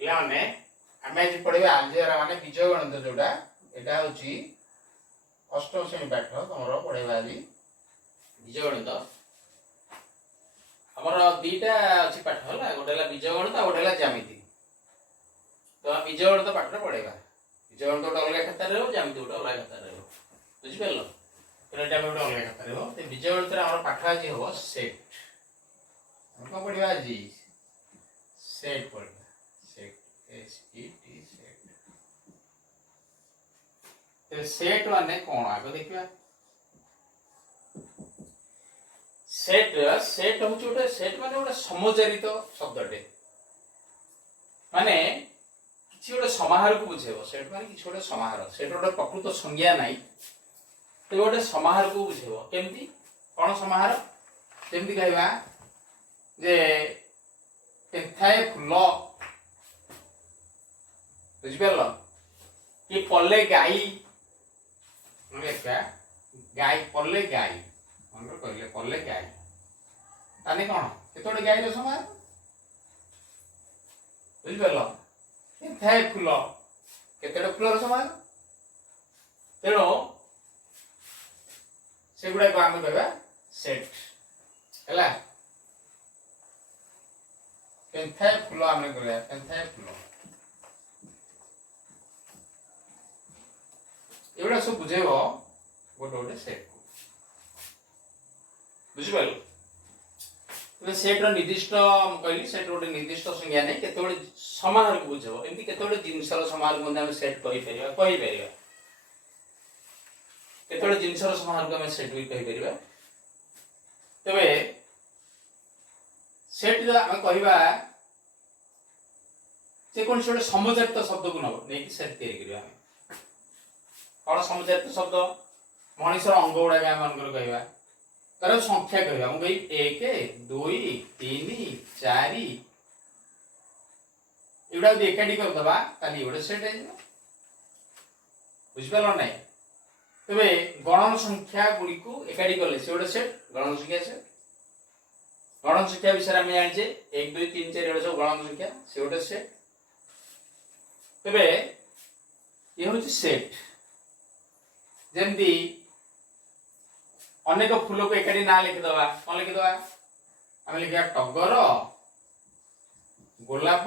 ପିଲାମାନେ ଆମେ ଆଜି ପଢିବା ଆଲଜେବ୍ରା ମାନେ ବୀଜଗଣିତ ଯୋଉଟା ଏଟା ହଉଛି ଅଷ୍ଟମ ଶ୍ରେଣୀ ପାଠ ତମର ପଢେଇବା ଆଜି ବୀଜଗଣିତ। ଆମର ଦିଟା ଅଛି ପାଠ ହେଲା, ଗୋଟେ ହେଲା ବୀଜଗଣିତ ଆଉ ଗୋଟେ ହେଲା ଜ୍ୟାମିତି। ତ ବୀଜଗଣିତ ପାଠରେ ପଢେଇବା। ବୀଜଗଣିତ ଗୋଟେ ଅଲଗା ଖାତାରେ ରହିବ, ଜ୍ୟାମିତି ଗୋଟେ ଅଲଗା ଖାତାରେ ରହିବ, ବୁଝିପାରିଲ? ଏଇଟା ଆମେ ଗୋଟେ ଅଲଗା ଖାତାରେ ରହିବ। ତ ବୀଜଗଣିତରେ ଆମର ପାଠ ଆଜି ହବ ସେଟ୍। ଆମେ କଣ ପଢିବା ଆଜି? सेट पढ़ना, सेट SET सेट। तो सेट माने कौन आगे देखिबा। सेट सेट होची गोटे सेट माने गोटे समचारित शब्दटे, माने किछि गोटे समाहार को बुझेबो। सेट माने किछि गोटे समाहार, सेट गोटे प्रकृत संज्ञा नाही, तो गोटे समाहार को बुझेबो। केमती कोन समाहार? केमती कहबा जे पेन्थाए फुल, बुझिपारल कि पल्ले गाई, गाई पल्ले गाई मन कहले पल्ले गाई ताने कौन केतोटे गाई रो समाहार, बुझिपारल? पेन्थाए फुल केतोटे फुल रो समाहार। तेणु सेगुड़ा को आम कहबा सेट हैला। पेन्थाए फुल आमे कहबा पेन्थाए फुल। एवढा सब बुझेबो गोटे गोटे सेट को, बुझिपारल? तबे सेट रो निर्दिष्ट कहली सेट गोटे निर्दिष्ट संज्ञा नै, केतोळे समाहार को बुझेबो। एमती केतोळे जिंसर समाहार को हम सेट कहि परिबा केतोळे जिंसर समाहार को हम सेट भी कहि परिबा। तबे सेट जो हम कहबा जे कोन छोटे समचारित शब्द को नब नै कि सेट तैयारी करबा। कौन समचारित शब्द? मनुष्य अंग गुड़ा मान कहवा तार संख्या कहवा। मु कही 1 2 3 4 एगुड़ा एकाठी करदबा ताली गोटे सेट है, बुझिपार ना? तबे गणन संख्या गुड़ी को एकाठी कले से गोटे सेट, गणन संख्या सेट। गणन संख्या विषय आम जाने 1 2 3 4 सब गणन संख्या से गोटे सेट। तबे ये हूँ सेट। जमती अनेक फूल को एकाठी ना लिखिदवा, कौन लिखिदवा? आम लिखा टगर, गोलाप,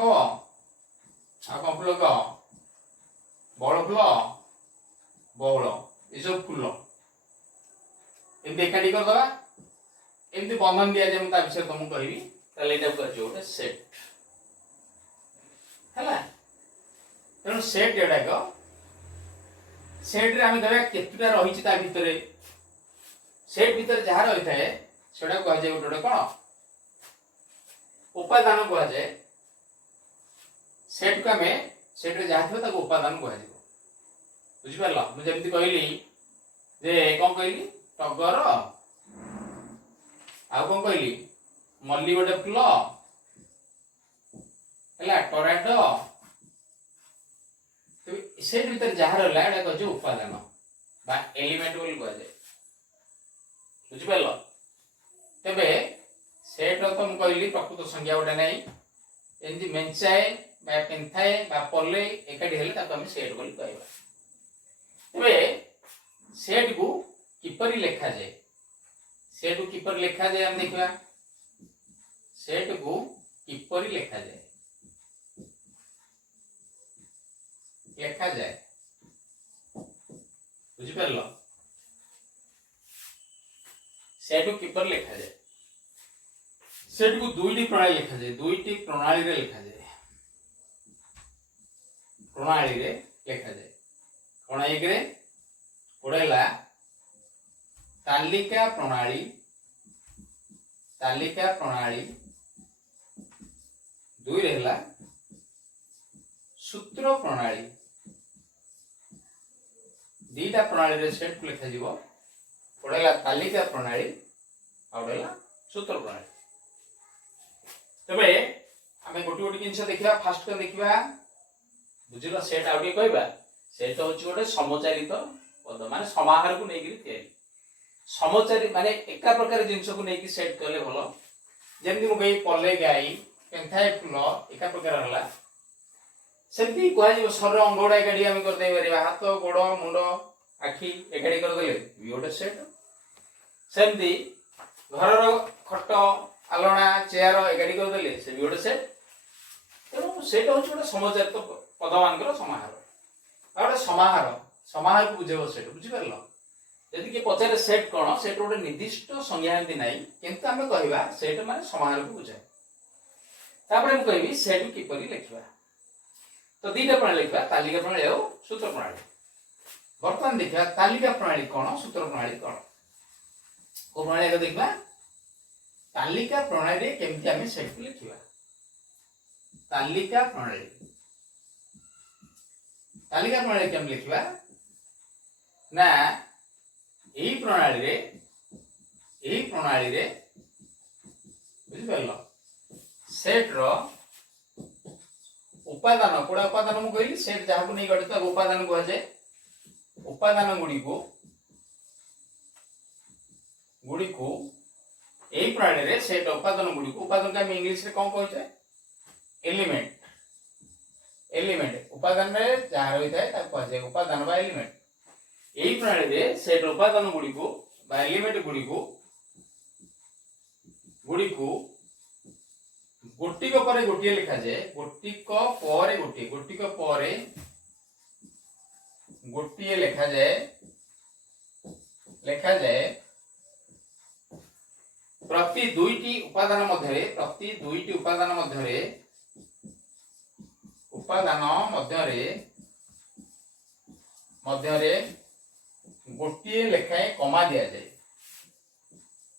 आ फूल क बड़ फूल, बौल, ये सब फूल एमती एकाठी करदवा। एमती बंधन दिया जाए ता विषय तुमको कहबी, ताले एटा को गोटे सेट हैला। तेणु सेट एडाक सेट रे आमे कहबा केतुटा रहिछि ता भितरे। सेट भितर जहा रहि थाए सेडा कह जाय गोटे कोन उपादान कह जाय। सेट को आमे सेट रे जहा थबा ताको उपादान कह जाय, बुझिपारला? मु जेमति कहली जे कोन कहली टगर आ कोन कहली मल्ली गोटे फूल हैला, टोराटो। सेट भीतर जहा रहला एटा कह उपादान बा एलिमेंट बोल कह जाय, बुझिपारल? तबे सेट तो हम कहली प्रकृत संख्या गोटे नै, एंती मेंचाए बा पेन्थाए बा पल्ले एकाठी हेले ताको हम सेट बोली कहबा। तबे सेट को किपरि लेखा जाय, सेट को किपरि लेखा जाय हम देखबा। सेट को किपरि लेखा जाय, लेखा जाए, बुझिपारल? सेट को किपर लेखा जाए। सेट को दुईटी प्रणाली लेखा जाए, दुईटी प्रणाली रे लेखा जाए, प्रणाली रे लेखा जाए। कोन एक रे ओडेला तालिका प्रणाली, तालिका प्रणाली। दुई रहला सूत्र प्रणाली। दीटा प्रणाली रे सेट को लिखा जीवो, ओडेला तालिका प्रणाली ओडेला सूत्र प्रणाली। तबे आमे गोटी गोटी जिंस देखिबा। फास्ट कर देखिबा, बुझिलो? सेट आउडी कहबा सेट होची गोटे समचारित पद, माने समाहार को नेगिरी तयारी। समचारी माने एका प्रकार जिंस को नेकी सेट करले भलो। जेमति मु कहि पल्ले गाई, पेन्थाए फूल एका प्रकार हला। सेमती कह शरीर अंग गुड़ा एकाठी आम कर हाथ गोड़ मुंड आखि एकाठी करदे भी गोटे सेट। सेमती घर खट आलना चेयर एकाठी करदे से भी गोटे सेट। तेणु सेट हूँ गोटे समचारित पद मान समाहार गोटे समाहार समाहार को बुझेब सेट बुझिपार। यदि किए पचारे सेट कौन सेट गोटे निर्दिष्ट संज्ञा एमती ना किंतु आम कह सेट मान समाहार को बुझाए। तापर मुझे कहबी सेट किपरि लिखा तो दीटा प्रणाली लिखा तालिका प्रणाली और सूत्र प्रणाली। बर्तमान देखा तालिका प्रणाली कौन सूत्र प्रणाली कौन को प्रणाली देखा तालिका प्रणाली केमती आम सेट को लिखा। तालिका प्रणाली केम लिखा ना यही प्रणाली रे बुझिपार सेट रो उपादान कोड़ा उपादान मु कहली सेट जहाँ को नहीं गठित उपादान कह जाए। उपादान गुड़ी को यही प्रणाली रे सेट उपादान गुड़ी को उपादान का इंग्लिश रे कौन कहते एलिमेंट। एलिमेंट उपादान रे जहाँ रही था कह जाए उपादान बा एलिमेंट। यही प्रणाली रे सेट उपादान गुड़ी को बा एलिमेंट गुड़ी को गोटिक पर गोटे लिखा जाए। गोटिक पर गोटे लिखा जाए प्रति दुईटी उपादान मध्य गोटे लेखाएं कमा दिया जाए।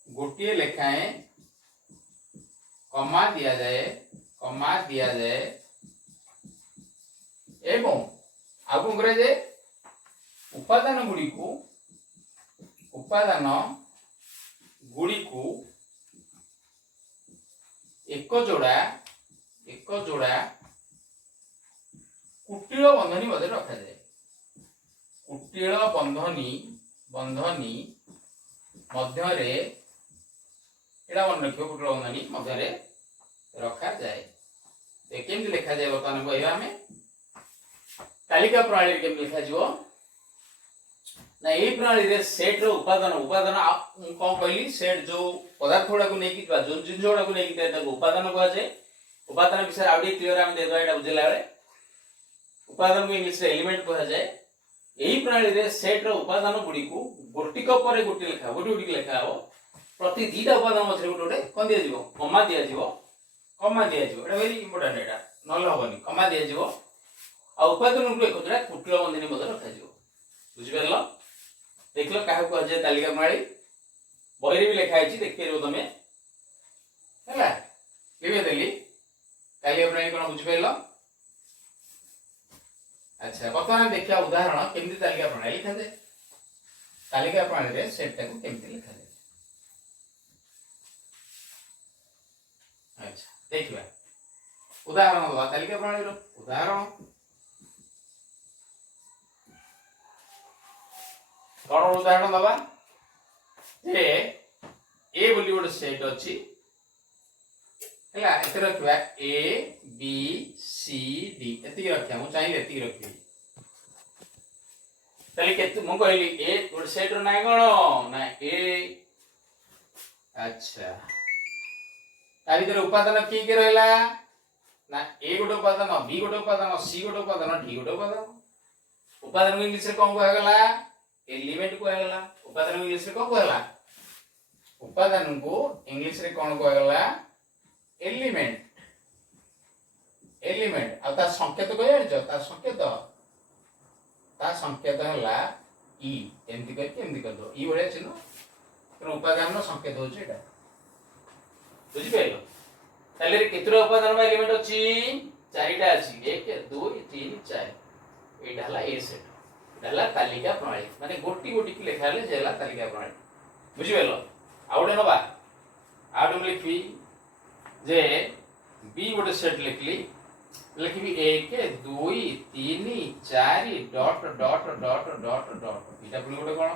गोटे लेखाएं कमा दिया जाए एवं आगु करे जे उपादान गुड़ी को एक जोड़ा कुटिल बंधनी मध्य रखा जाए। कुटिल बंधनी मध्य एटा मन रखियो कुटिल बंधनी मध्य रखा जाए। केमती लिखा जाए बर्तमान कहवा आम तालिका प्रणाली केमती लिखा जाए ना यही प्रणाली रे सेट रो उपादान कौन कहली सेट जो पदार्थ गुड़ा को लेकिन जो जिन गुड़ा को लेकिन उपादान कह जाए। उपादान विषय आउटे क्लियर आम दे दो बुझेला बेले उपादान को इंग्लिश रे एलिमेंट कह जाए। यही प्रणाली रे सेट रो उपादान गुड़ी को गोटिक पर गोटे लिखा लिखा हो प्रति दीटा उपादान मध्य गोटे कौन दि जाव कमा दि जाव एटा वेरी इंपोर्टेंट एटा नल हबनी कमा दि जाव आ उपादान को एक जोड़ा कुटिल बंधनी मध्य रखा जाव। बुझिपारल देख लो क्या कह जाए तालिका प्रणाली बही भी लिखा है देख पार तुम है लिखेदेली तालिका प्रणाली कौन बुझिपार। अच्छा बर्तमान देखिए उदाहरण केमती तालिका प्रणाली लिखा जाए। तालिका प्रणाली रे सेट टाको केमती लिखा जाए। अच्छा देखिबा उदाहरण दबा तालिका प्रणाली रो उदाहरण कौन उदाहरण दबा जे ए बोली गोटे सेट अछि हैला एते रखबा ए बी सी डी एति रखिया मु चाहिए एति रखबी ताले केते मु कहली ए गोटे सेट रो ना कोन ना ए। अच्छा ता भीतर उपादान की रहला ना ए गोटे उपादान बी गोटे उपादान सी गोटे उपादान डी गोटे उपादान। उपादान इंग्लिश रे कोन कहला एलिमेंट कहला। उपादान इंग्लिश रे कोन कहला उपादान को इंग्लिश रे कोन कहला एलिमेंट। आ ता संकेत कह जानिछ ता संकेत हला ई एमती कर दो ई बळे चिन्ह तेणु उपादान संकेत होछ एटा बुझि पाइलो। ताले रे केतरा उपादान बा एलिमेंट अछि चारिटा अछि 1 2 3 4 एटा हला ए सेट एटा तालिका प्रणाली माने गोटी की लिखा ले जेला तालिका प्रणाली बुझि पाइलो। आउडे नबा आउडे लिखबी जे बी गोटे सेट लिखली लिखबी 1 2 3 4 dot dot dot dot dot एटा पुनी गोटे कोन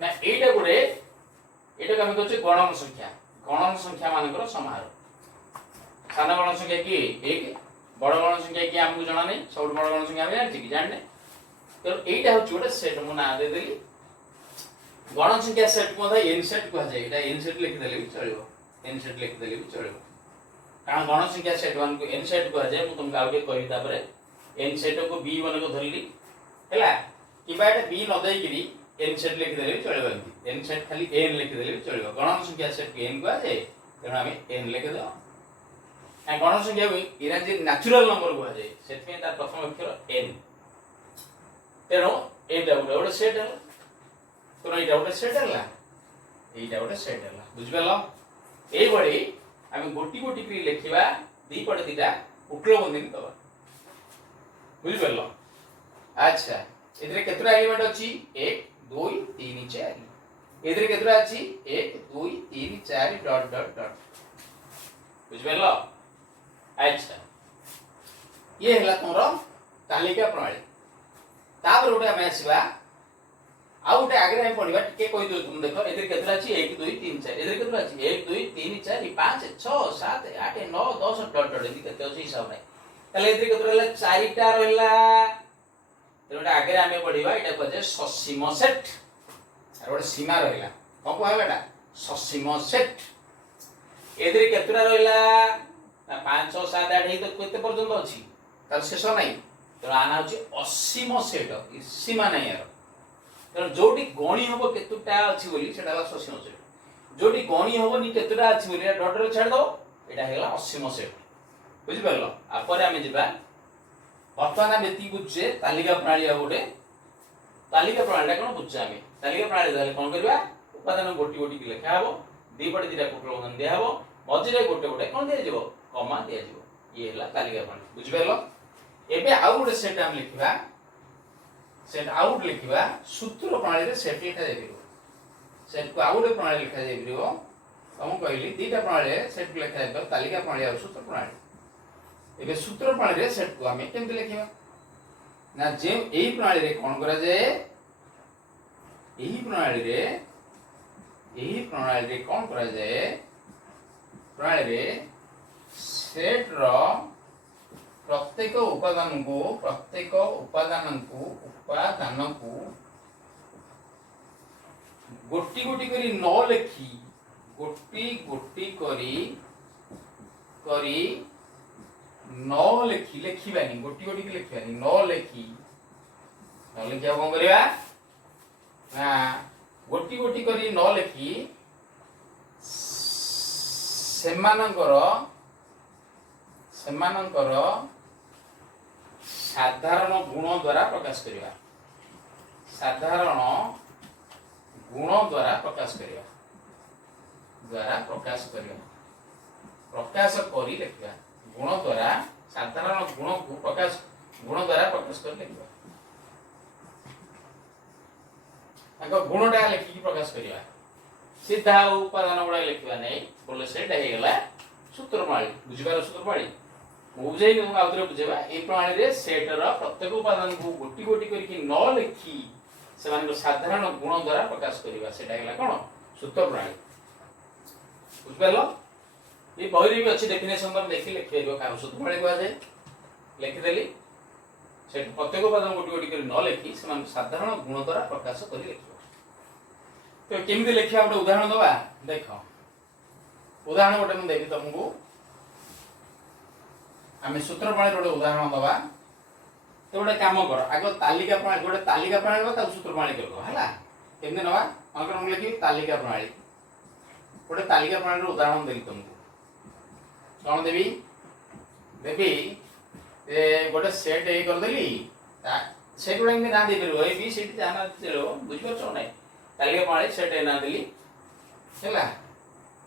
ना एटा गोटे एटा हम कहछे गणन संख्या मानकर समाहार। सान गणन संख्या की 1 बड़ गण संख्या कि आमको जना नहीं सब बड़ गण संख्या आम जानते कि जानने तो यहीटा हूँ गोटे सेट मु ना देदेली गण संख्या सेट को एन सेट कह जाए एन सेट लिखिदेले भी चलो एन सेट लिखिदेले भी चलो कारण गण संख्या सेट वन को एन सेट कह जाए तुमको आउ कहि तापर एन सेट को बी वन को धरली हैला किबा एटा बी न देइकरी एन सेट लिखिदेले भी चलो एन सेट खाली एन लिखिदेले भी चलो गण संख्या सेट को एन कह जाए तेणु आम एन लिखिदेव गण संख्या को इंग्राजी नेचुरल नंबर कह जाए से प्रथम अक्षर एन तेणु एटा गोटे गोटे सेट है तेणु एटा गोटे सेट है एटा गोटे सेट है बुझिपाल एई बड़ी आम गोटी गोटी कर लिखा दी पटे दीटा उक्ल बंधनी दबा बुझिपाल अच्छा एथिरे केतरा एलिमेंट अछि 1 2 3 4 एथिरे केतरा अछि 1 2 3 4 डॉट डॉट डॉट बुझिपाल अच्छा ये हला तोर तालिका प्रणाली तापर गोटे आम आसवा आउ गोटे आगे आम पढ़ा टे कहीदे तुम देख ए केतरा अच्छी 1 2 3 4 ए केतरा अच्छी 1 2 3 4 5 6 7 8 9 10 डट डट एमती केते अछि हिसाब नै ताले ए केतरा हला चारिटा रहला गोटे आगे आम पढ़ा एटा कहे ससीम सेट आर गोटे सीमा रहला कौन कहलाटा ससीम सेट ए केतरा रहला 5 6 7 8 तो केते पर्यंत अछि तार शेष नै तो आना होची असीम सेट सीमा नहीं यार तेणु जोटी गणी हम केतुटा अच्छी बोली सेटा ससीम सेट जोटी गणी हमनी केतुटा अच्छी बोली डट रे छाड़ दो एटा हेला असीम सेट बुझि परलो आपर आमे जिबा वर्तमान बेती बुझे तालिका प्रणाली आ गोटे तालिका प्रणाली कोन बुझे आमे तालिका प्रणाली दाले कोन करबा उपादान गोटी गोटी के लिखा हबो दी पटे दिटा कुटल बंधन दिया हबो मझिरे गोटे गोटे कोन दिया जिवो कमा दिया जिवो ये हेला तालिका प्रणाली बुझि परलो एबे आउ गोटे सेट हम लिखिबा सेट आउट लिखिबा सूत्र प्रणाली रे सेट लिखा जाय परबो सेट को आउट प्रणाली लिखा जाय परबो हम कहली दीटा प्रणाली रे सेट लिखा जाय परबो तालिका प्रणाली और सूत्र प्रणाली एबे सूत्र प्रणाली रे सेट को हमें केमते लिखिबा ना जे एही प्रणाली रे कोन करा जाय एही प्रणाली रे कोन करा जाय प्रणाली रे सेट रो प्रत्येक उपादान को गोटी गोटी करी न लिखी गोटी गोटी करी न लिखी लिखिबानी गोटी गोटी लिखिबानी न लिखी कौन करबा ना गोटी गोटी करी न लिखी सेमानंकर साधारण गुण द्वारा प्रकाश करिवा साधारण गुण द्वारा प्रकाश करिवा प्रकाश करी लिखिबा गुण द्वारा साधारण गुण को गुण द्वारा प्रकाश कर लिखिबा ताको गुणटा लिखि प्रकाश करिवा सीधा उपादान गुणा लिखिबा नै बोले सेटा हे गेला सूत्र प्रणाली बुझिबार सूत्र प्रणाली बुझाई तुमको आउथरे बुझेबा ए प्रणाली रे सेट रो प्रत्येक उपादान को गोटी गोटी करके न लिखी से मान साधारण गुण द्वारा प्रकाश करिवा सेटा गेला कोन सूत्र प्रणाली बुझ परलो ये बहिरे भी अछि डेफिनेशन पर देखि लिखिबो का सूत्र प्रणाली को जाय लिखि देली सेट प्रत्येक उपादान गोटी गोटी कर न लिखी से मान साधारण गुण द्वारा प्रकाश करि लिखिबो तो केमिति लिखिया गोटे उदाहरण दबा देखो उदाहरण गोटे मैं देबी तुमको आम सूत्र प्रणाली गोटे उदाहरण दबा तो गोटे काम कर आग तालिका प्रणाली गोटे तालिका प्रणाली बता सूत्र प्रणाली कर है केमती नवा मनकर मुझे लिखी तालिका प्रणाली गोटे तालिका प्रणाली उदाहरण देवी तुमको कौन देवी देवी गोटे सेट ये करदेली सेट गुड़ा ना दे पार ए बी सी डी जाना चलो बुझिपार ना तालिका प्रणाली सेट ए ना देली है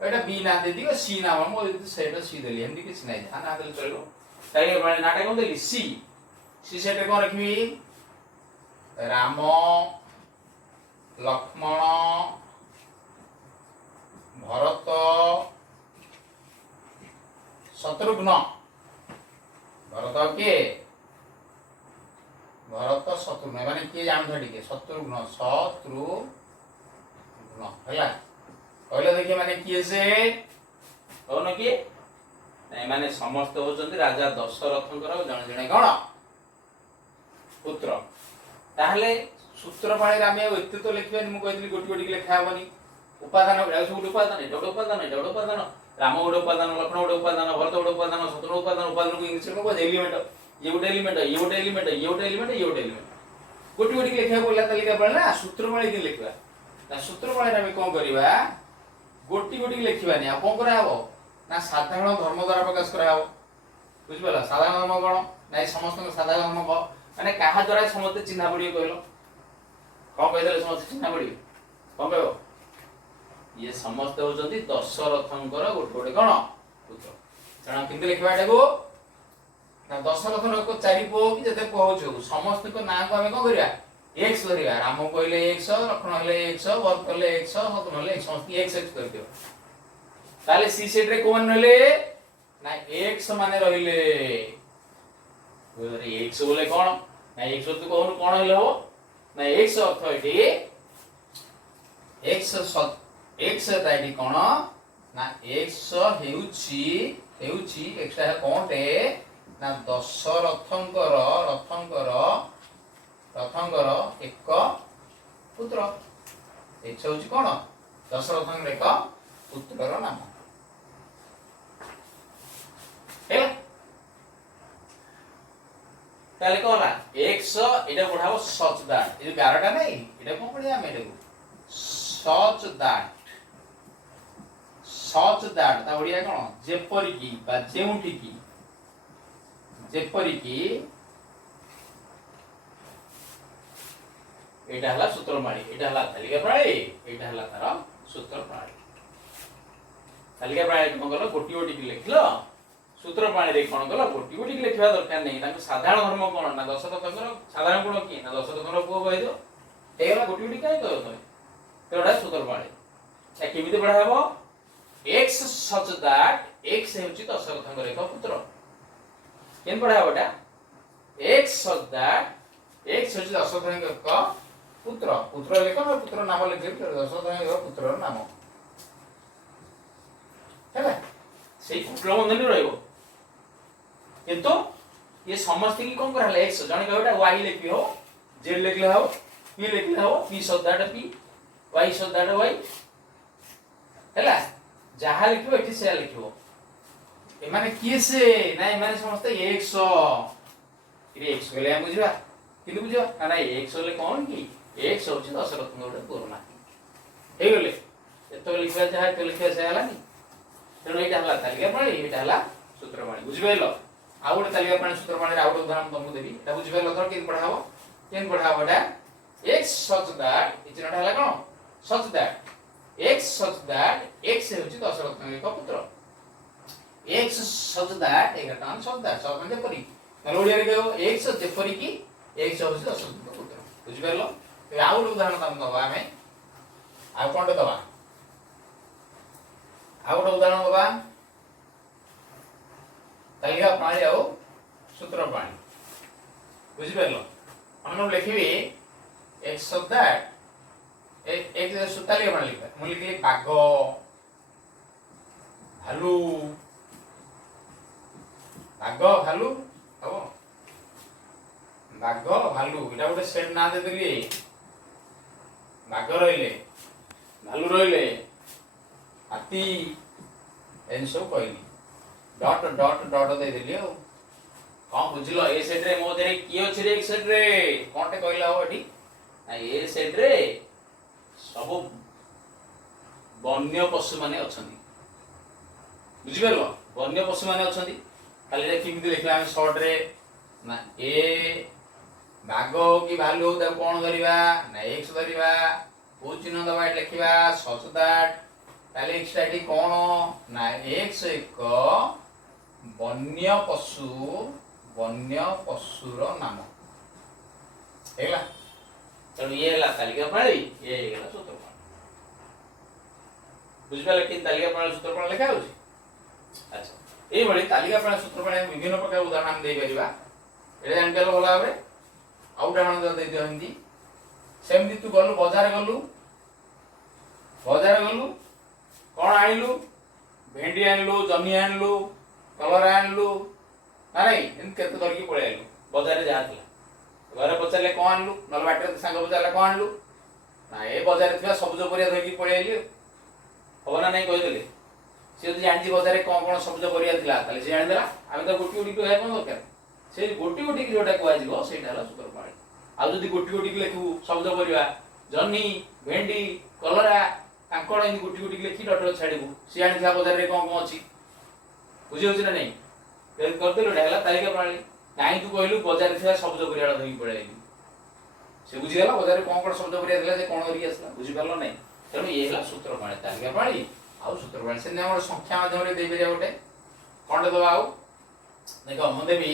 एटा बी ना दे दियो सी ना मो सेट सी देली हमदी किछ नै जा ना देली चलो तालिका प्रणाली नाटा कोन देली सी सेट कोन रखबी राम लक्ष्मण भरत शत्रुघ्न भरत के भरत शत्रुघ्न माने के जान थडी के शत्रुघ्न है कहले देखिए माने किए से कौन किए एमाने समस्त होचंती राजा दशरथंकर जणे जणे कौन पुत्र। ताहले सूत्रपाणी आम एत तो लिखा मुझे गोटी गोटी लिखा हेनी उपादान सब उपादान एटा गोटे उपादान एटा गोटे उपादान राम गोटे उपादान लक्ष्मण गोटे उपादान भरत गोटे उपादान शत्रुघ्न उपादान उपादान को इंग्लिश में कहते एलिमेंट ये गोटे एलिमेंट ये गोटे एलिमेंट ये गोटे एलिमेंट ये गोटे एलिमेंट गोटी गोटी लिखा बोला तालिका पड़े ना सूत्रपाणी दिन लिखा ना सूत्रपाणी आम कौन करवा गोटी गोटी लिखानी आ कौन कराव ना साधारण धर्म द्वारा प्रकाश कराव बुझिपारा साधारण धर्म कौन ना समस्त साधारण धर्म कह माने कहा द्वारा समस्त चिन्हा पड़े कहल कौन कहीदेले समस्त चिन्हा पड़े कौन कह ये समस्त होचंती दशरथंकर गोटे गोटे कौन पुत्र तेणु किंतु लिखा एटा ना दशरथर को चारि पुओ कि जते पुओ होछु समस्त को नाम को हमें कौन करिया एक्स धरिया राम कहले एक्स लक्ष्मण कहले एक्स भरत कहले एक्स शत्रुघ्न कहले एक्स समस्त एक्स एक्स कर दियो ताले सी सेट रे कोन रहले ना एक्स माने रहिले एक्स बोले कौन ना एक्स तो कहून कौन हेले हो ना एक्स अर्थ एटी एक्स एक्स एटी कौन ना एक्स हेउची एक्स है कौन टे ना दशरथंकर रथंकर एक पुत्र एक्स होची कौन दशरथंकर एक पुत्रर नाम हेला ताले कहला एक्स एटा पढ़ाबो सच दैट ए 11टा नहीं एटा कोन पढ़िया हम एटा सच दैट ता ओडिया कोन जेपरि की बा जेउठी की जेपरि की एटा हला सूत्रमाळी एटा हला तालिका प्रणाली एटा हला तार सूत्र प्रणाली तालिका प्रणाली कोन गलो गोटी गोटी की लिखलो सूत्र पाणी रे कोन गला गोटी गोटी लिखवा दरकार नहीं ताको साधारण धर्म कोन ना दशरथंकर साधारण गुण की ना दशरथंकर पुओ कहि दो एला गोटी गोटी काई कहो तमे तेडा सूत्र पाणी ए केमिते पढा हबो x such that x हेउची दशरथंकर एक पुत्र केन पढा हबोटा x such that x हेउची दशरथंकर एक पुत्र पुत्र लेख और पुत्र नाम लिखे दशरथंकर पुत्रर नाम हैला सेही पुत्र बंधन रहइबो किंतु ये समस्त की कौन करा x जने कहबेटा y लिखि हो z लिखले हो p लिखले हो p सद दैट p y सद दैट y हैला जहा लिखिबो एठी से लिखिबो ए माने किए से ना ए माने समस्त x इरे x गेले हम बुझबा किनु बुझबा ना x ले कौन की x होची दशरथ गोटे पुरना हे गेले एतो लिखबा जहा तो लिखबा से हला नी तेणु एटा हला तालिका प्रणाली एटा हला सूत्र प्रणाली बुझबेलो आ गोटे तालिका प्रणाली सूत्र प्रणाली आ गोटे उदाहरण तुमको देबी एटा बुझबेलो तो केन पढाबो एटा x such that इचनाटा हला कोन such that x such that x हेउची Dasharath एक पुत्र x such that एक टान such that सब म्हणजे परी ताले ओडिया रे कहबो x जेपरी की x होउची दशरथ पुत्र बुझबेलो ए आ गोटे उदाहरण तुम दबा हमें आ कोन दबा आ गोटे उदाहरण दबा तालिका प्रणाली आ सूत्र प्रणाली बुझिपारलो हम लिखिबे x of that एक तालिका प्रणाली लिखा हम लिखली बाघ भालू भालू हबो बाघ भालू एटा गोटे सेट ना दे देली बाघ रहिले भालू रहिले हाथी एन सब कहली डॉट डॉट डॉट दे देली हो कौन बुझलो ए सेट रे मो देरे की अछि रे एक सेट रे कोनटे कहला हो एठी ना ए सेट रे सब वन्य पशु माने अछंती बुझि परलो वन्य पशु माने अछंती खाली रे किमिति लिखला हम शॉर्ट रे ना ए बाघ की भालू दा कोन धरिबा ना एक्स धरिबा ओ चिन्ह दबा लिखिबा सच दैट ताले एक्स एटी कोन ना एक्स एक वन्य पशुर नाम हेला तेणु ये हेला तालिका प्रणाली ये हेला सूत्र प्रणाली बुझिपाले कि तालिका प्रणाली सूत्र प्रणाली लिखा होछि अच्छा ए भली तालिका प्रणाली सूत्र प्रणाली विभिन्न प्रकार उदाहरण हम देई परिबा एरे जानकेलो होला भाबरे आ उदाहरण दे दियो हिंदी सेमती तू गलु बाजार गलु कोन आनिलु भेंडी आनिलु जन्नी आनिलु କଲରା ଆଣିଲୁ ନା ନାଇଁ ଏମିତି କେତେ ଧରିକି ପଳେଇ ଆଇଲୁ ବଜାରରେ ଯାହା ଥିଲା ଘରେ ପଚାରିଲେ କ'ଣ ଆଣିଲୁ ନହେଲେ ବାଟରେ ସାଙ୍ଗ ପଚାରିଲେ କ'ଣ ଆଣିଲୁ ନା ଏ ବଜାରରେ ଥିବା ସବୁଜ ପରିବା ଧରିକି ପଳେଇ ଆଇଲି ହବ ନା ନାଇଁ କହିଦେଲେ ସେ ଯଦି ଜାଣିଛି ବଜାରରେ କ'ଣ କ'ଣ ସବୁଜ ପରିବା ଥିଲା ତାହେଲେ ସେ ଜାଣିଦେଲା ଆମେ ତ ଗୋଟି ଗୋଟିକି କହିବା କ'ଣ ଦରକାର ସେଇ ଗୋଟି ଗୋଟିକି ଯୋଉଟା କୁହାଯିବ ସେଇଟା ହେଲା ସୂତ୍ରପ୍ରଣାଳୀ ଆଉ ଯଦି ଗୋଟି ଗୋଟିକି ଲେଖିବୁ ସବୁଜ ପରିବା ଜହ୍ନି ଭେଣ୍ଡି କଲରା କାଙ୍କଡ଼ ଏମିତି ଗୋଟି ଗୋଟିକି ଲେଖି ଡଟର ଛାଡ଼ିବୁ ସେ ଜାଣିଥିଲା ବଜାରରେ କ'ଣ କ'ଣ ଅଛି ବୁଝି ହଉଛି ନା ନାଇଁ କରିଦେଲୁ ଏଇଟା ହେଲା ତାଲିକା ପ୍ରଣାଳୀ କାହିଁ ତୁ କହିଲୁ ବଜାରରେ ଥିବା ସବୁଜ ପରିବା ଧରିକି ପଳେଇ ଆଇଲୁ ସେ ବୁଝିଗଲା ବଜାରରେ କ'ଣ କ'ଣ ସବୁଜ ପରିବା ଥିଲା ସେ କ'ଣ ଧରିକି ଆସିଲା ବୁଝିପାରିଲ ନାହିଁ ତେଣୁ ଇଏ ହେଲା ସୂତ୍ର ପ୍ରଣାଳୀ ତାଲିକା ପ୍ରଣାଳୀ ଆଉ ସୂତ୍ର ପ୍ରଣାଳୀ ସେମିତି ଆମର ସଂଖ୍ୟା ମାଧ୍ୟମରେ ଦେଇପାରିବା ଗୋଟେ କ'ଣଟେ ଦେବା ଆଉ ଦେଖ ମୁଁ ଦେବି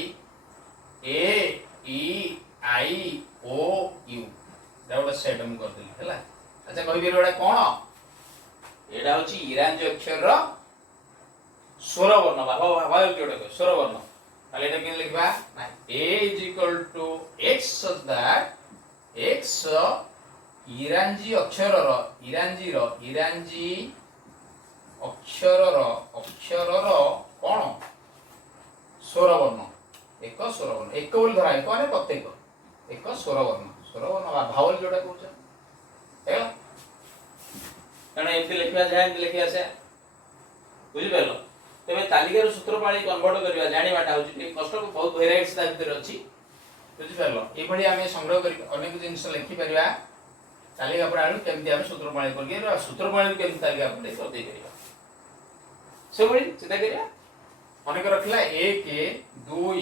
ଏ ଇ ଆଇ ଓ ୟୁ ଏଇଟା ଗୋଟେ ସେଟ୍ ମୁଁ କରିଦେଲି ହେଲା ଆଚ୍ଛା କହିପାରିବ ଏଇଟା କ'ଣ ଏଇଟା ହେଉଛି ଇଂରାଜୀ ଅକ୍ଷରର ସ୍ୱର ବର୍ଣ୍ଣ ବା ଯୋଉଟା ସ୍ୱର ବର୍ଣ୍ଣ ତାହେଲେ ଏଇଟା କେମିତି ଲେଖିବା ନା a is equal to x such that x ଇଂରାଜୀ ଅକ୍ଷରର କ'ଣ ସ୍ୱର ବର୍ଣ୍ଣ ଏକ ସ୍ୱର ବର୍ଣ୍ଣ ଏକ ବୋଲି ଧରା ଏକ ମାନେ ପ୍ରତ୍ୟେକ ଏକ ସ୍ୱର ବର୍ଣ୍ଣ ବା ଭାୱେଲ ଯୋଉଟା କହୁଛ ହେଲା କାରଣ ଏମିତି ଲେଖିବା ଯାହା ଏମିତି ଲେଖିବା ସେ ବୁଝିପାରିଲ ତେବେ ତାଲିକାର ସୂତ୍ରପ୍ରଣାଳୀ କନଭର୍ଟ କରିବା ଜାଣିବାଟା ହେଉଛି ଟିକେ କଷ୍ଟ ବହୁତ ଭେରାଇଟିସ୍ ତା ଭିତରେ ଅଛି ବୁଝିପାରିଲ ଏଇଭଳି ଆମେ ସଂଗ୍ରହ କରି ଅନେକ ଜିନିଷ ଲେଖିପାରିବା ତାଲିକା ପ୍ରଣାଳୀ କେମିତି ଆମେ ସୂତ୍ରପ୍ରଣାଳୀ କରିପାରିବା ସୂତ୍ରପ୍ରଣାଳୀ କେମିତି ତାଲିକା ପ୍ରଣାଳୀ କରିଦେଇପାରିବା ସେଭଳି ଚିନ୍ତା କରିବା ଅନେକ ରଖିଲା 1 2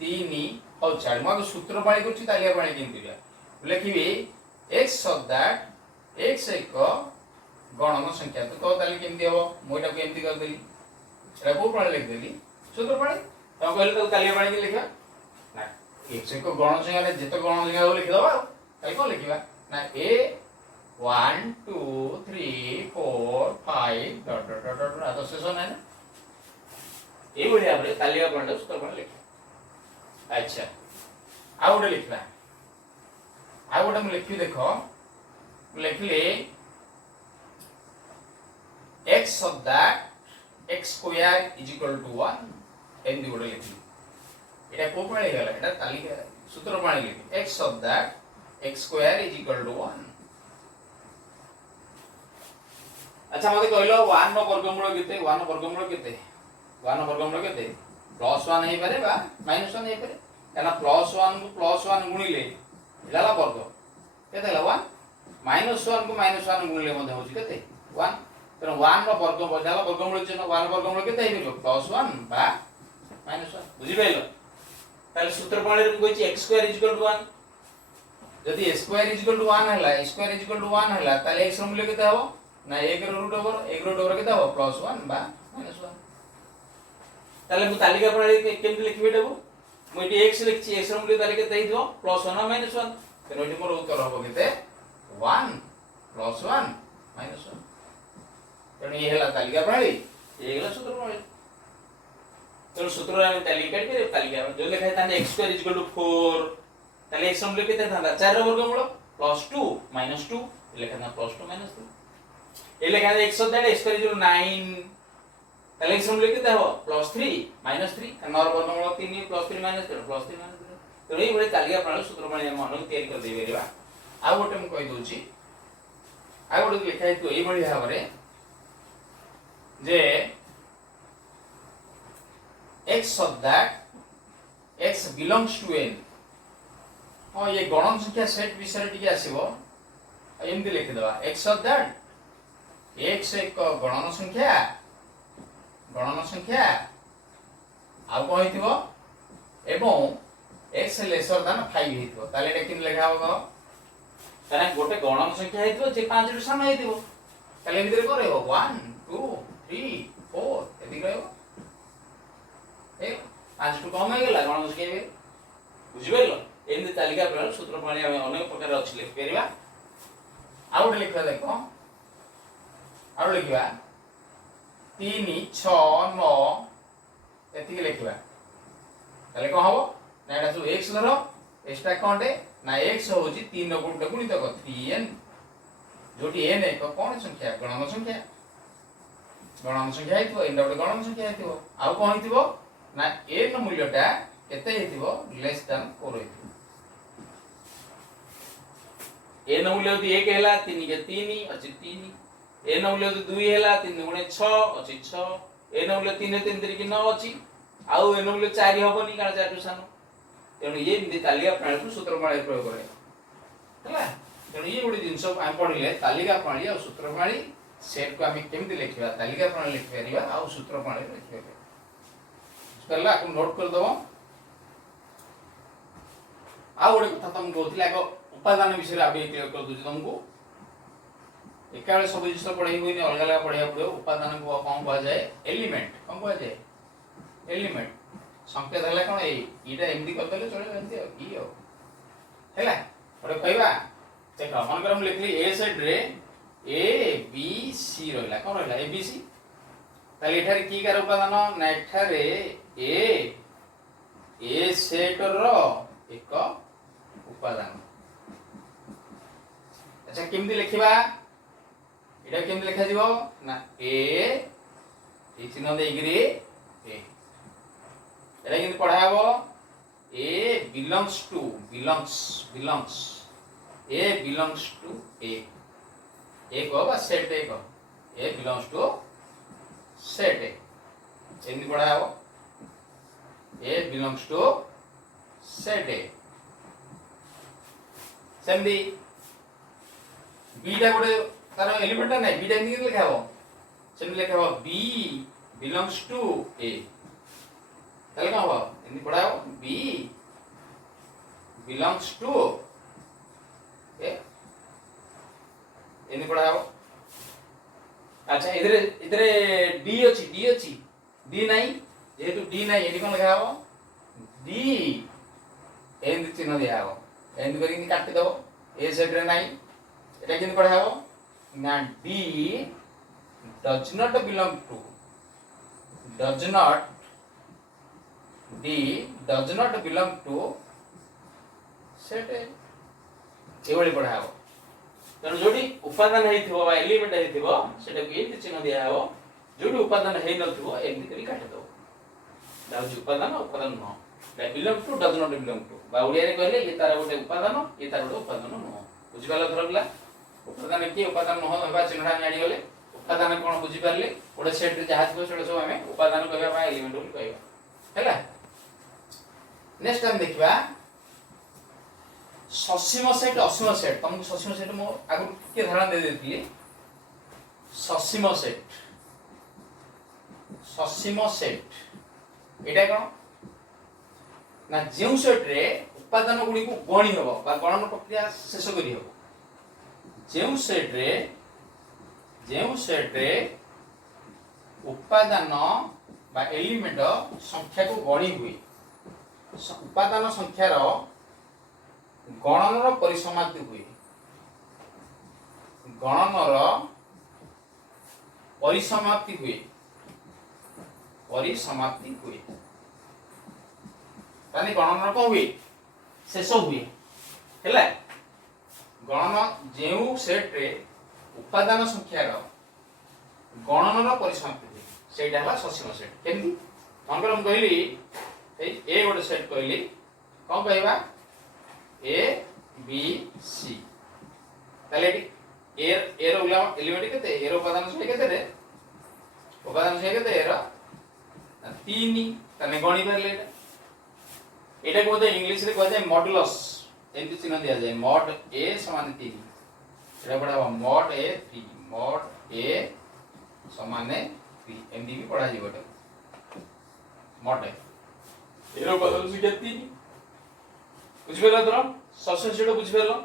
3 ହଉ ଛାଡ଼ ମୁଁ ଆଗ ସୂତ୍ରପ୍ରଣାଳୀ କରୁଛି ତାଲିକା ପ୍ରଣାଳୀ କେମିତି କରିବା ଲେଖିବି x such that x ଏକ ଗଣନ ସଂଖ୍ୟା ତ ତାହେଲେ କେମିତି ହବ ମୁଁ ଏଟାକୁ ଏମିତି କରିଦେଲି এটা কোন প্রণালী লিখদেলি সূত্র প্রণালী তো কইলে তো তালিকা প্রণালী লিখবা না x এক গণন সংখ্যা যেত গণন সংখ্যা লিখি দাও তাহলে কোন লিখিবা না a 1 2 3 4 5 dot dot dot dot আদো শেষ না এই বলি আমরা তালিকা প্রণালী সূত্র প্রণালী লিখি আচ্ছা আর ওটা লিখবা আর ওটা আমি লিখি দেখো লিখলে x of that x square is equal to 1 এমনি ওটা লিখি এটা কোন প্রণালী গেল এটা তালিকা সূত্র প্রণালী লিখি x of that x square is equal to 1 আচ্ছা আমাদের কইলো 1 র বর্গমূল কেতে 1 র বর্গমূল কেতে 1 র বর্গমূল কেতে +1 হেই পারে বা -1 হেই পারে কারণ +1 কো +1 গুণিলে এটা হলো বর্গ কেতে হলো 1 -1 কো -1 গুণিলে মধ্যে হচ্ছে কেতে 1 তেন 1 র বর্গ বজালা বর্গমূলের জন্য 1 বর্গমূল কেতে হইব +1 বা -1 বুঝি পাইলো তাহলে সূত্র প্রণালীর কইছি x স্কয়ার = 1 যদি x স্কয়ার = 1 হলা x স্কয়ার = 1 হলা তাহলে x র মূল্য কেতে হবে না 1 র √ ওভার 1 র √ ওভার কেতে হবে +1 বা -1 তাহলে মু তালিকা প্রণালী কেমতি লিখিবে দেব মু এটি x লিখছি x র মূল্য তাহলে কেতে হইব +1 বা -1 তেন এটি মোর উত্তর হবে কেতে 1 +1 -1 তেমনি এই হলা তালিকা প্রণালী এই হলা সূত্র প্রণালী তেমন সূত্র আমি তালিকা কাটি তালিকা যদি লেখা থাকে x স্কয়ার = 4 তাহলে x মূল্য কেতে থাকা 4 র বর্গমূল +2 -2 লেখা থাকে +2 -2 এই লেখা থাকে x দ্বারা x স্কয়ার = 9 তাহলে x মূল্য কেতে হবে +3 -3 কারণ র বর্গমূল 3 +3 -3 +3 -3 তো এই ভଳି তালিকা প্রণালী সূত্র প্রণালী আমি অনেক তৈরি কৰি দেই পৰিবা ଆଉ ଗୋଟେ ମୁଁ କହି ଦଉଛି ଆଉ ଗୋଟେ ଲେଖା ହେଇଥିବ এই ଭଳି ଭାବରେ যে x of that x belongs to n हाँ ये गणन संख्या सेट विषय टिके आसीबो एमती लिखि दबा x of that x एक गणन संख्या आ को हेतिबो एवं x लेसर देन 5 हेतिबो ताले एटा किन लेखा होबो ताने गोटे गणन संख्या हेतिबो जे 5 रु सान हेतिबो ताले एमती रे करैबो 1 2 3 4 एति रहइबो ए 5 टु कम हे गेला गणन संख्या बुझि पाइलो एमती तालिका प्रणाली सूत्र प्रणाली हम अनेक प्रकार अछि लिखि परिबा आ गोटे लिखबा देखो आ लिखबा 3 6 9 एति लिखबा ताले को हबो ना एटा सब x धरो एक्स्ट्रा कोनटे ना x होउची 3 रो गुणित गुणित को 3n जोटी n एक कोन संख्या गणन संख्या हेतु एंडा गोटे गणन संख्या हेतु आ कोन हेतिबो ना n मूल्यटा केते हेतिबो लेस देन 4 हेतिबो n मूल्य यदि 1 हैला 3 के 3 अछि 3 n मूल्य यदि 2 हैला 3 गुणे 6 अछि 6 n मूल्य 3 3 3 की 9 अछि आउ n मूल्य 4 हबनी कारण 4 सान तेणु ये एमती तालिका प्रणाली को सूत्र प्रणाली प्रयोग करे हैला तेणु ये गोटे जिंस हम पढिले तालिका प्रणाली और सूत्र प्रणाली सेट को हम केमती लिखिबा तालिका प्रणाली लिखि परिबा और सूत्र प्रणाली लिखि परिबा पहला को नोट कर दो आ गोटे कथा तुम कहथिला एक उपादान विषय आबे क्लियर कर दूची तुमको एकाले सब जिंस पढ़ाई होइने अलग अलग पढ़ाया पड़ो उपादान को कौन कहा जाए एलिमेंट कौन कहा जाए एलिमेंट संकेत हला कोन एटा एमदी करतले चले एमदी ई हो हैला ओरे कहबा देखो मन कर हम लिखली ए सेट रे ए बी सी रहला कोन रहला ए बी सी ताले एठारे की कार उपादान ना एठारे ए सेट रो एक उपादान अच्छा केमदी लिखिबा एटा केमदी लिखा जीवो ना ए चिन्ह देगिरी ए एटा केमदी पढाबो a belongs to belongs a belongs to a को बा सेट a को a belongs to set a एमदी पढाबो a belongs to set a सेमदी b टा गोटे तार एलिमेंट नै b टा एमदी लिखाबो सेमदी लिखाबो b belongs to a ताले कौन हो इनकी पढ़ाओ b belongs to a इनकी पढ़ाओ अच्छा इधर इधर d अछि d नहीं जेहेतु d नहीं एनी कोन लिखाओ d एंड चिन्ह दियाओ एंड करी काटि दो ए सेट रे नहीं एटा किन पढ़ाओ ना d does not belong to does not D does not belong to set A एवली पढ़ाओ तेणु जोडी उपादान हेथिबो बा एलिमेंट हेथिबो सेटा को एति चिन्ह दिया हो जोडी उपादान हे नथिबो एमि करी काटि दो दाउ उपादान न that belong to does not belong to बा ओडिया रे कहले ये तार गोटे उपादान ये तार गोटे उपादान न बुझि पालो थरगला उपादान की उपादान न होबा चिन्हटा आडी गले उपादान कोन बुझि पारले गोटे सेट रे जहाज को सेटा सब हमें उपादान कहबा बा एलिमेंट बोल कहबा हैला नेक्स्ट टाइम देखिबा ससीम सेट असीम सेट तुमको ससीम सेट मो आगु के धारणा दे देथि ससीम सेट एटा कोन ना जेउ सेट रे उपादान गुडी को गणी हबो बा गणन प्रक्रिया शेष करी हबो जेउ सेट रे उपादान बा एलिमेंट संख्या को गणी हुई उपादान संख्यार गणनर परिसमाप्ति हुए गणनर परिसमाप्ति हुए ताने गणनर को हुए शेष हुए हैला गणन जेउ सेट रे उपादान संख्यार गणनर परिसमाप्ति हुए सेटा हला ससीम सेट केमि मंगल हम कहली ए गोटे सेट कहली कौन कहबा ए बी सी ताले ए रो एलिमेंट केते ए रो उपादान संख्या केते रे उपादान संख्या केते ए रो 3 तने गणी परले एटा को बोलते इंग्लिश रे कहते हैं मॉडुलस एंती चिन्ह दिया जाए मॉड ए समान 3 एटा पढ़ा मॉड ए 3 मॉड ए समान 3 एमडी भी पढ़ा जी गोटे मॉड ए एरो बदल से कितनी बुझिबेला तोरा सबसे सेट बुझिबेला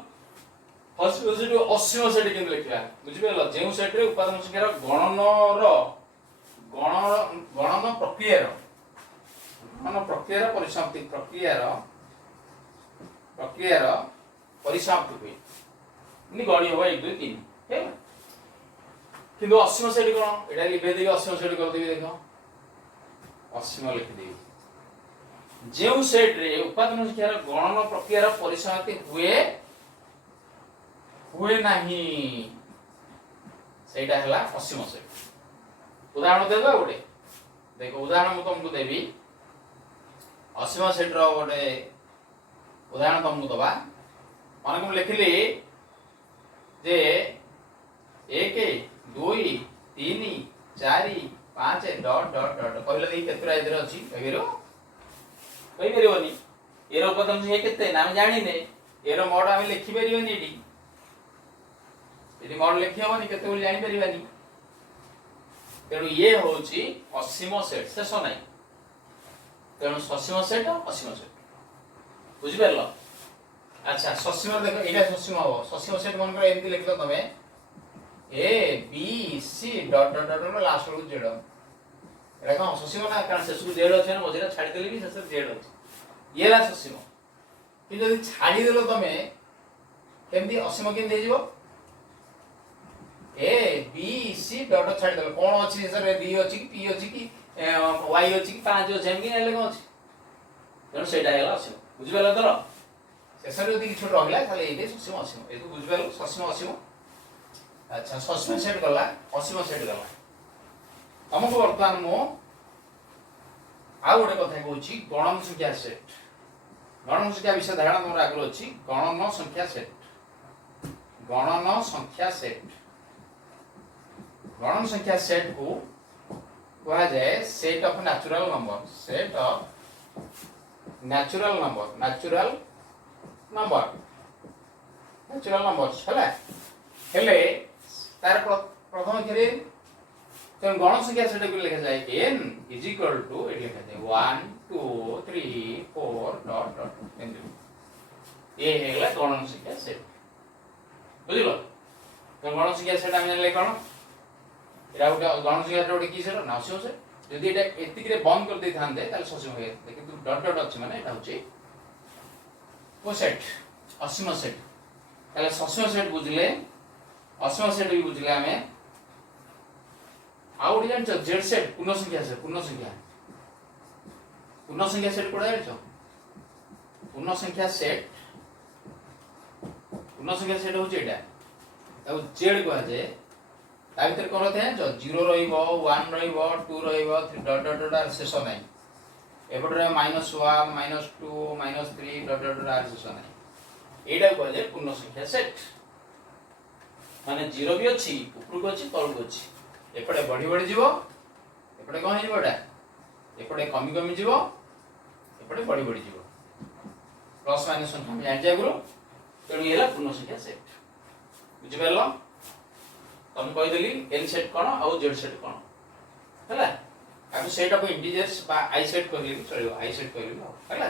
फर्स्ट सेट 80 सेट केन लिखिया बुझिबेला जेउ सेट रे उपादान संख्यार गणन प्रक्रियार परिसमाप्ति प्रक्रियार परिसमाप्ति हुए नि गणी हो 1 2 3 हे किंतु 80 सेट कोन एटा लिखे देबी 80 सेट कर देबी देखो 80 लिखि देबी जेउ सेट रे उपादान संख्यार गणन प्रक्रियार परिसमाप्ति हुए नाही सेटा हला 80 सेट उदाहरण देबा गोटे देखो उदाहरण म तुमको देबी असीम सेट रो गोटे उदाहरण तुमको दबा मन को लिखिली जे 1 2 3 4 5 डॉट डॉट डॉट कहले देखि केतरा इधर अछि कहिरो कहि परिबनी एरो पदम से केते नाम जानि ने एरो मोड हम लिखि परिबनी एडी एडी मोड लिखि होबनी केते बोल जानि परिबनी तेणु ये होची असीम सेट शेष नाही तेणु ससीम सेट असीम सेट बुझि परलो अच्छा ससीम देखो एटा ससीम हो ससीम सेट मन कर एमती लिखलो तमे A B C dot dot dot last row Z एटा कौन ससीम ना कारण शेष को जेड अछि ना मझिरा छाडी देली भी शेष जेड अछि ये ला ससीम कि जदि छाडी देलो तमे केमती असीम केन दे जीवो A B C dot dot छाडी देलो कोन अछि सर डी अछि कि पी अछि कि वाई अछि कि 5 अछि एमकी एले कोन अछि तेणु सेटा हेला असीम बुझि परलो तरो शेष रो यदि छोट रहला ताले एटे ससीम असीम एतु बुझि परलो ससीम असीम अच्छा ससीम सेट गला असीम सेट गला हमको वर्तमान मो आ गोटे कथा कहूची गणन संख्या सेट गणन संख्या विषय धारणा मोर आग्रह अछि गणन संख्या सेट गणन संख्या सेट गणन संख्या सेट को कहा जाए set of natural number set of natural number natural number natural number हला हेले तार प्रथम थेरे तेणु गण संख्या सेट को लिखा जाए n is equal to eight लिखा जाए 1 2 3 4 डॉट डॉट एंड ये हेला गण संख्या सेट बुझिलो तो गण संख्या सेट हम ले कोन एरा गोटे गण संख्या सेट गोटे की सेट ना असीम सेट यदि एटा एतिक रे बंद कर दे थांदे ताले ससीम होय किंतु डॉट डॉट अछि माने एटा होची को सेट असीम सेट ताले ससीम सेट बुझले असीम सेट भी बुझले हमें आउ जान जेड सेट पूर्ण संख्या सेट पूर्ण संख्या सेट कोडा जानो पूर्ण संख्या सेट हो जेडा ताऊ जेड को जाए ता भीतर कोन रहते हैं जो 0 रहिबो 1 रहिबो 2 रहिबो 3 डॉट डॉट डॉट शेष नाही एपटरे -1 -2 -3 डॉट डॉट डॉट शेष नाही एडा को जाए पूर्ण संख्या सेट माने 0 भी अछि ऊपर को अछि तळ को अछि एपटे बढ़ी बढ़ी जीवो एपटे कोन जीवो एटा एपटे कमी कमी जीवो एपटे बढ़ी बढ़ी जीवो प्लस माइनस संख्या हम जान जागरो तेणु येला पूर्ण संख्या सेट बुझि परलो तुम कहि देली n सेट कोन आ z सेट कोन हला अब सेट ऑफ इंटीजर्स बा i सेट कहली चलियो i सेट कहली हला